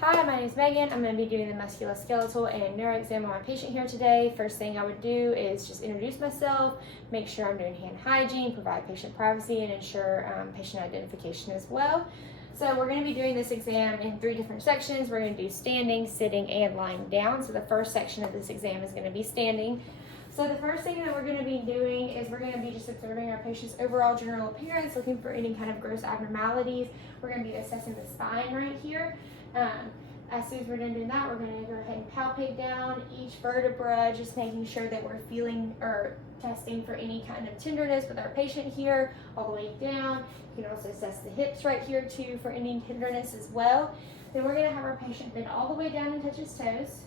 Hi, my name is Megan. I'm going to be doing the musculoskeletal and neuro exam on my patient here today. First thing I would do is just introduce myself, make sure I'm doing hand hygiene, provide patient privacy, and ensure patient identification as well. So we're going to be doing this exam in 3 different sections. We're going to do standing, sitting, and lying down. So the first section of this exam is going to be standing. So the first thing that we're going to be doing is we're going to be just observing our patient's overall general appearance, looking for any kind of gross abnormalities. We're going to be assessing the spine right here. As soon as we're done doing that, we're going to go ahead and palpate down each vertebra, just making sure that we're feeling or testing for any kind of tenderness with our patient here, all the way down. You can also assess the hips right here too for any tenderness as well. Then we're going to have our patient bend all the way down and touch his toes.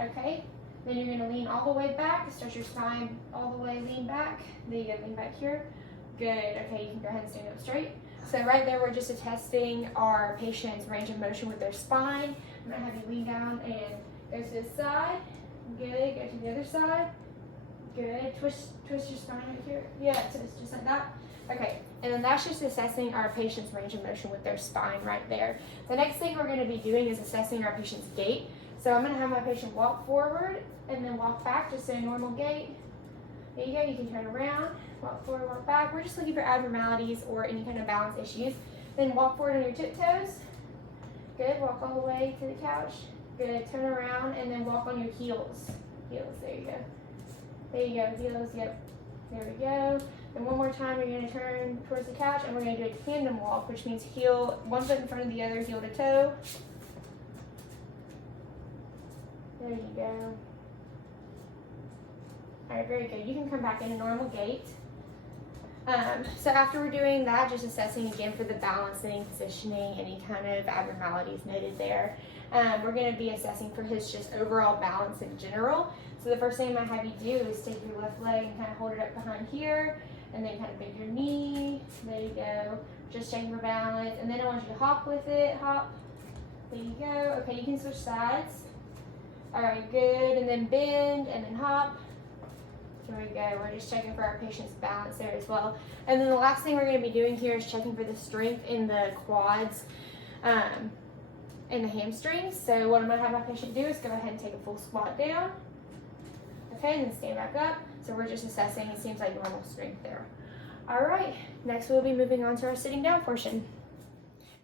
Okay. Then you're going to lean all the way back, stretch your spine all the way, lean back. Then you go lean back here. Good. Okay, you can go ahead and stand up straight. So right there, we're just testing our patient's range of motion with their spine. I'm going to have you lean down and go to the side. Good. Go to the other side. Good. Twist your spine right here. Yeah, just like that. Okay, and then that's just assessing our patient's range of motion with their spine right there. The next thing we're going to be doing is assessing our patient's gait. So I'm going to have my patient walk forward and then walk back, just a normal gait. There you go. You can turn around, walk forward, walk back. We're just looking for abnormalities or any kind of balance issues. Then walk forward on your tiptoes. Good. Walk all the way to the couch. Good. Turn around and then walk on your heels. Heels. There you go. There you go. Heels. Yep. There we go. And one more time, you're going to turn towards the couch and we're going to do a tandem walk, which means heel, one foot in front of the other, heel to toe. There you go. All right, very good. You can come back in a normal gait. So after we're doing that, just assessing again for the balancing, positioning, any kind of abnormalities noted there. We're going to be assessing for his just overall balance in general. So the first thing I'm going to have you do is take your left leg and kind of hold it up behind here, and then kind of bend your knee. There you go. Just checking for balance. And then I want you to hop with it. Hop. There you go. Okay, you can switch sides. All right, good. And then bend, and then hop. Here we go. We're just checking for our patient's balance there as well. And then the last thing we're going to be doing here is checking for the strength in the quads and the hamstrings. So what I'm going to have my patient do is go ahead and take a full squat down. Okay, and then stand back up. So we're just assessing. It seems like normal strength there. All right. Next, we'll be moving on to our sitting down portion.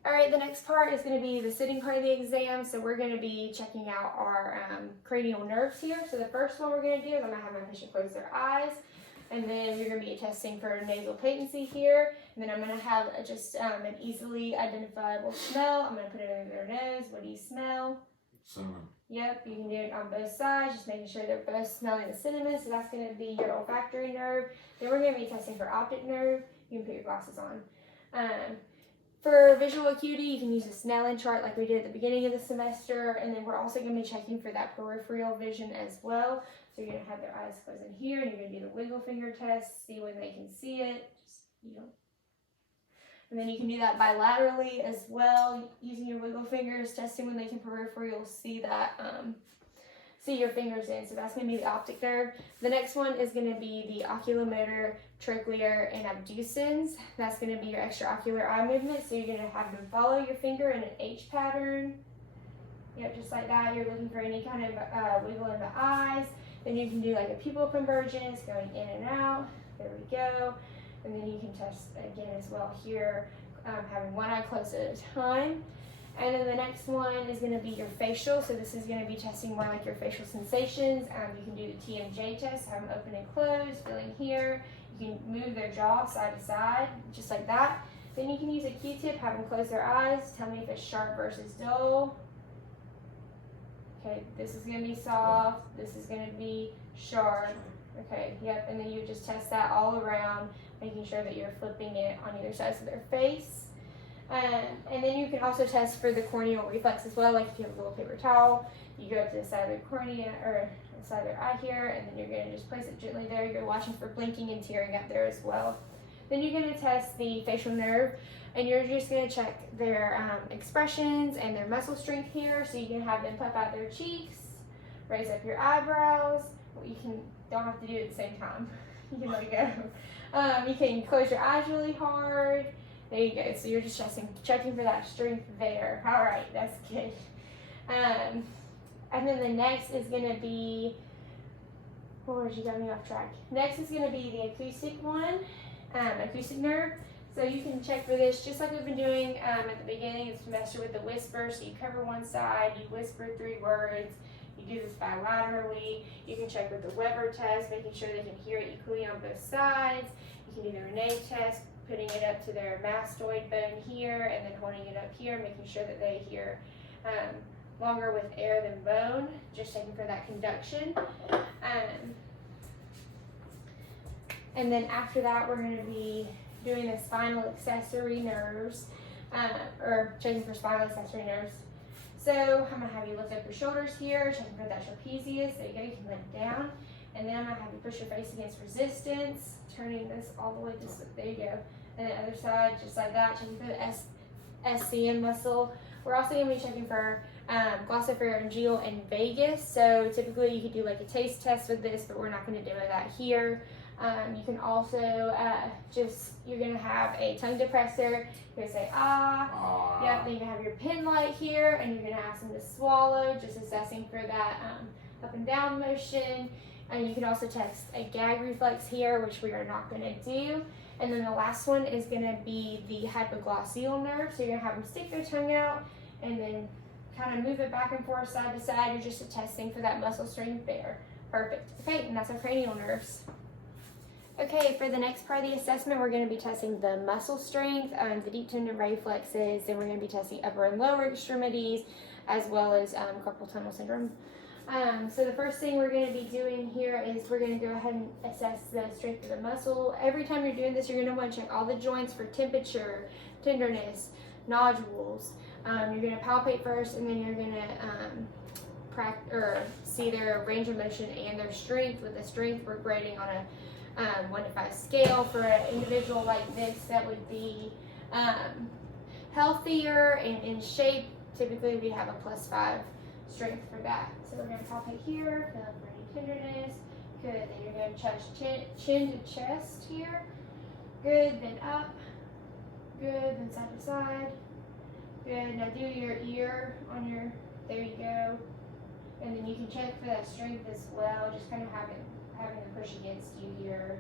All right, the next part is going to be the sitting part of the exam. So we're going to be checking out our cranial nerves here. So the first one we're going to do is I'm going to have my patient close their eyes. And then you're going to be testing for nasal patency here. And then I'm going to have just an easily identifiable smell. I'm going to put it under their nose. What do you smell? Cinnamon. Yep, you can do it on both sides, just making sure they're both smelling the cinnamon. So that's going to be your olfactory nerve. Then we're going to be testing for optic nerve. You can put your glasses on. For visual acuity, you can use a Snellen chart like we did at the beginning of the semester, and then we're also going to be checking for that peripheral vision as well. So you're going to have their eyes closed in here, and you're going to do the wiggle finger test, see when they can see it. And then you can do that bilaterally as well, using your wiggle fingers, testing when they can peripherally see that, see your fingers in. So that's going to be the optic nerve. The next one is going to be the oculomotor, trochlear, and abducens. That's going to be your extraocular eye movement. So you're going to have them follow your finger in an H pattern. Yep, just like that. You're looking for any kind of wiggle in the eyes. Then you can do like a pupil convergence, going in and out. There we go. And then you can test again as well here, having one eye closed at a time. And then the next one is going to be your facial. So this is going to be testing more like your facial sensations. You can do the TMJ test, have them open and close, feeling here. You can move their jaw side to side, just like that. Then you can use a Q-tip, have them close their eyes. Tell me if it's sharp versus dull. Okay, this is going to be soft. This is going to be sharp. Okay, yep. And then you just test that all around, making sure that you're flipping it on either sides of their face. And then you can also test for the corneal reflex as well. Like if you have a little paper towel, you go up to the side of their cornea or the side of their eye here, and then you're going to just place it gently there. You're watching for blinking and tearing up there as well. Then you're going to test the facial nerve, and you're just going to check their expressions and their muscle strength here. So you can have them puff out their cheeks, raise up your eyebrows. You don't have to do it at the same time. You can let it go. You can close your eyes really hard. There you go. So you're just checking for that strength there. All right, that's good. And then the next is going to be, oh, you got me off track. Next is going to be the acoustic one, acoustic nerve. So you can check for this just like we've been doing at the beginning of the semester with the whisper. So you cover one side, you whisper 3 words. You do this bilaterally. You can check with the Weber test, making sure they can hear it equally on both sides. You can do the Renee test, putting it up to their mastoid bone here and then holding it up here, making sure that they hear longer with air than bone, just checking for that conduction. And then after that, we're going to be doing the spinal accessory nerves, or checking for spinal accessory nerves. So I'm going to have you lift up your shoulders here, checking for that trapezius. There you go, you can lift down. And then I'm going to have you push your face against resistance, turning this all the way, just there you go. And the other side, just like that, checking for the SCM muscle. We're also going to be checking for glossopharyngeal and vagus. So typically you could do like a taste test with this, but we're not going to do that here. You can also you're going to have a tongue depressor. You're going to say, ah. Yep, then you're going to have your pen light here, and you're going to ask them to swallow, just assessing for that up and down motion. And you can also test a gag reflex here, which we are not going to do. And then the last one is going to be the hypoglossal nerve. So you're going to have them stick their tongue out and then kind of move it back and forth side to side. You're just testing for that muscle strength there. Perfect. Okay, and that's our cranial nerves. Okay, for the next part of the assessment, we're going to be testing the muscle strength, the deep tendon reflexes, and we're going to be testing upper and lower extremities, as well as carpal tunnel syndrome. So the first thing we're going to be doing here is we're going to go ahead and assess the strength of the muscle. Every time you're doing this, you're going to want to check all the joints for temperature, tenderness, nodules. You're going to palpate first, and then you're going to see their range of motion and their strength. With the strength, we're grading on a 1 to 5 scale. For an individual like this that would be healthier and in shape, typically we have a +5 strength for that. So we're going to palpate here, feel for any tenderness. Good, then you're going to touch chin to chest here. Good, then up. Good, then side to side. Good, now do your ear on your, there you go. And then you can check for that strength as well, just kind of having the push against you here.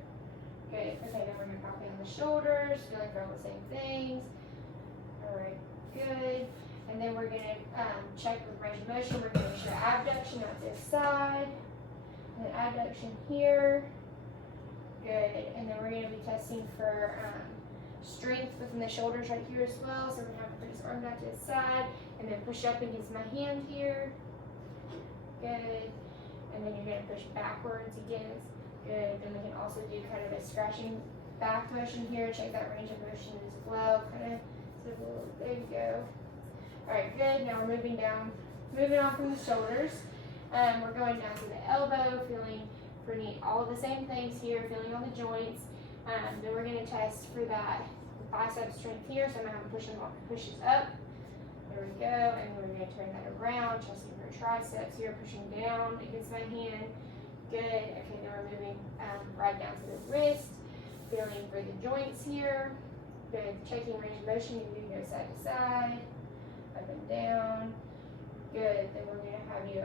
Good, okay, then we're going to palpate on the shoulders, feeling for all the same things. All right, good. And then we're going to check with range of motion. We're going to make sure abduction out this side, and then abduction here. Good. And then we're going to be testing for strength within the shoulders right here as well. So we're going to have to put his arm out to his side, and then push up against my hand here. Good. And then you're going to push backwards against. Good. Then we can also do kind of a scratching back motion here. Check that range of motion as well. Kind of, so there you go. All right, good. Now we're moving on from the shoulders. We're going down to the elbow, feeling for all of the same things here, feeling on the joints. Then we're going to test for that bicep strength here. So I'm going to have him pushes up. There we go. And we're going to turn that around, testing for triceps here, pushing down against my hand. Good. Okay, then we're moving right down to the wrist, feeling for the joints here. Good. Checking range of motion. You can go side to side. Up and down. Good. Then we're going to have you,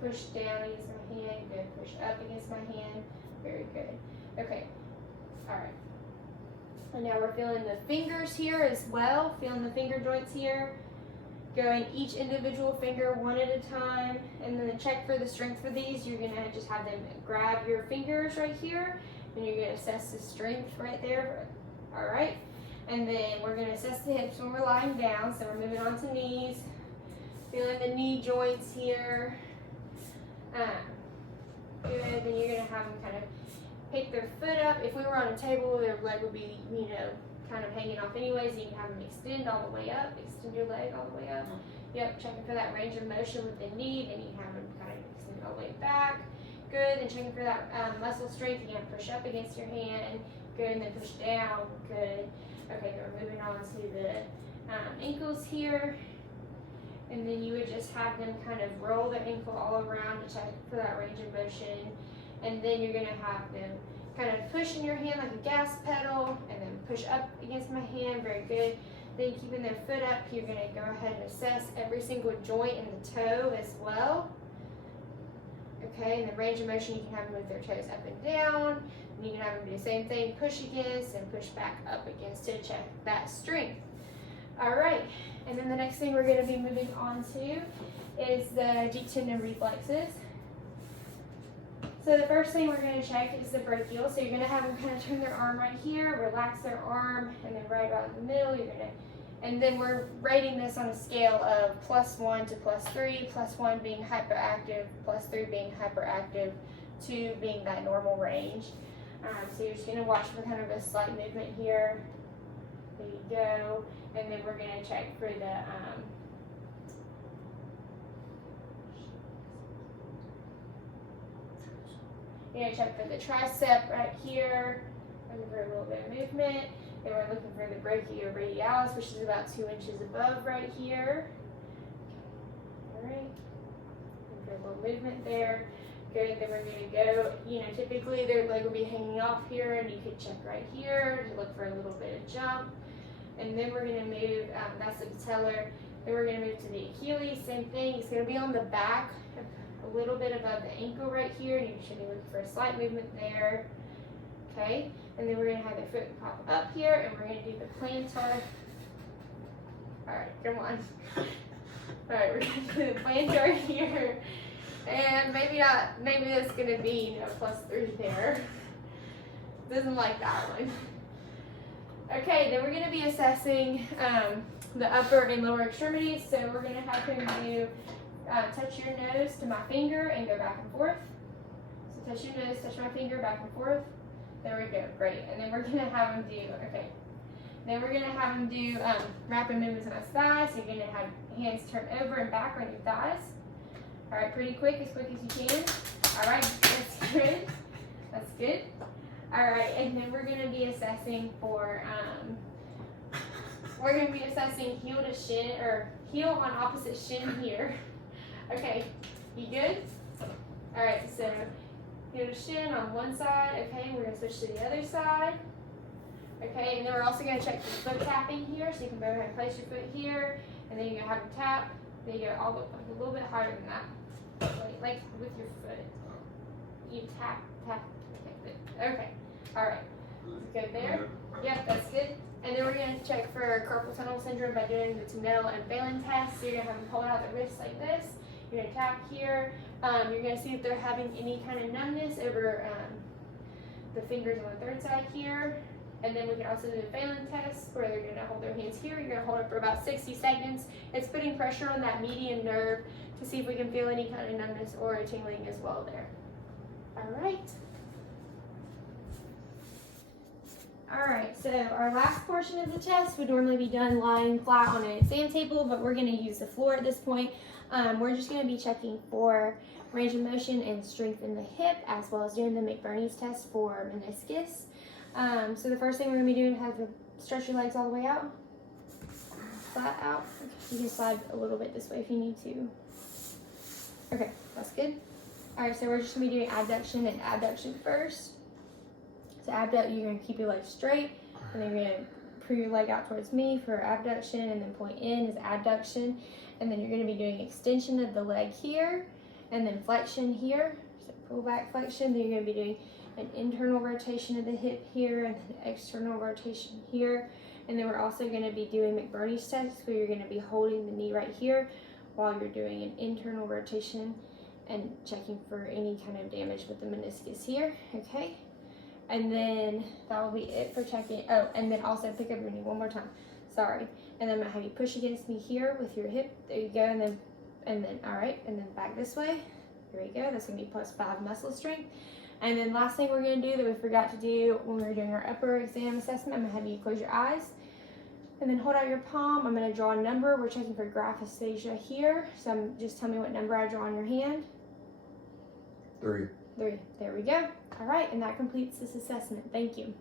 push down against my hand. Good. Push up against my hand. Very good. Okay. All right. And now we're feeling the fingers here as well. Feeling the finger joints here. Going each individual finger one at a time. And then check for the strength for these. You're going to just have them grab your fingers right here. And you're going to assess the strength right there. All right. And then we're going to assess the hips when we're lying down. So we're moving on to knees. Feeling the knee joints here. Good. Then you're going to have them kind of pick their foot up. If we were on a table, their leg would be, kind of hanging off anyways. You can have them extend all the way up. Extend your leg all the way up. Yep. Checking for that range of motion with the knee. Then you have them kind of extend all the way back. Good. Then checking for that muscle strength. You can push up against your hand. Good. And then push down. Good. Okay, we're moving on to the ankles here. And then you would just have them kind of roll their ankle all around to check for that range of motion. And then you're going to have them kind of push in your hand like a gas pedal, and then push up against my hand. Very good. Then keeping their foot up, you're going to go ahead and assess every single joint in the toe as well. Okay, and the range of motion, you can have them move their toes up and down. And you can have them do the same thing, push against and push back up against to check that strength. All right, and then the next thing we're going to be moving on to is the deep tendon reflexes. So the first thing we're going to check is the brachial. So you're going to have them kind of turn their arm right here, relax their arm, and then right about in the middle, you're going to, and then we're rating this on a scale of +1 to +3, +1 being hyperactive, +3 being hyperactive, 2 being that normal range. So you're just going to watch for kind of a slight movement here. There you go. And then we're going to check for the you're going to check for the tricep right here, looking for a little bit of movement. Then we're looking for the brachioradialis, which is about 2 inches above right here. All right, looking for a little movement there. Good, then we're going to go, typically their leg will be hanging off here, and you could check right here to look for a little bit of jump. And then we're going to move, that's the patellar. Then we're going to move to the Achilles, same thing. It's going to be on the back, a little bit above the ankle right here, and you should be looking for a slight movement there. Okay, and then we're going to have the foot pop up here, and we're going to do the plantar. All right, come on. All right, we're going to do the plantar here, and maybe that's going to be +3 there. Doesn't like that one. Okay, then we're going to be assessing the upper and lower extremities. So we're going to have him do touch your nose to my finger and go back and forth. So touch your nose, touch my finger, back and forth. There we go, great. And then we're going to have him do, then we're going to have him do rapid movements on his thighs. So you're going to have hands turn over and back on your thighs. All right, pretty quick as you can. All right, that's good. That's good. All right, and then we're going to be assessing for, we're going to be assessing heel to shin, or heel on opposite shin here. Okay, you good? All right, so heel to shin on one side. Okay, we're going to switch to the other side. Okay, and then we're also going to check the foot tapping here. So you can go ahead and place your foot here, and then you're going to have them tap. Then you go all the, a little bit higher than that, like with your foot. You tap, tap. Okay, all right. Good there. Yep, that's good. And then we're going to check for carpal tunnel syndrome by doing the Neuro and MS test. So you're going to have them hold out the wrist like this. You're going to tap here. You're going to see if they're having any kind of numbness over the fingers on the third side here. And then we can also do the Phelan test where they're going to hold their hands here. You're going to hold it for about 60 seconds. It's putting pressure on that median nerve to see if we can feel any kind of numbness or tingling as well there. All right. Alright, so our last portion of the test would normally be done lying flat on an exam table, but we're going to use the floor at this point. We're just going to be checking for range of motion and strength in the hip, as well as doing the McBurney's test for meniscus. So the first thing we're going to be doing is have to stretch your legs all the way out, flat out. Okay. You can slide a little bit this way if you need to. Okay, that's good. Alright, so we're just going to be doing abduction and abduction first. So abduct, you're going to keep your legs straight, and then you're going to pull your leg out towards me for abduction, and then point in is abduction. And then you're going to be doing extension of the leg here, and then flexion here. So pull back flexion, then you're going to be doing an internal rotation of the hip here, and then external rotation here. And then we're also going to be doing McBurney's test, where you're going to be holding the knee right here while you're doing an internal rotation and checking for any kind of damage with the meniscus here, okay? And then that will be it for checking. Oh, and then also pick up your knee one more time. Sorry. And then I'm gonna have you push against me here with your hip. There you go. And then all right. And then back this way. There we go. That's gonna be +5 muscle strength. And then last thing we're gonna do that we forgot to do when we were doing our upper exam assessment, I'm gonna have you close your eyes and then hold out your palm. I'm gonna draw a number. We're checking for graphaphasia here. So just tell me what number I draw on your hand. 3. 3. There we go. All right, and that completes this assessment. Thank you.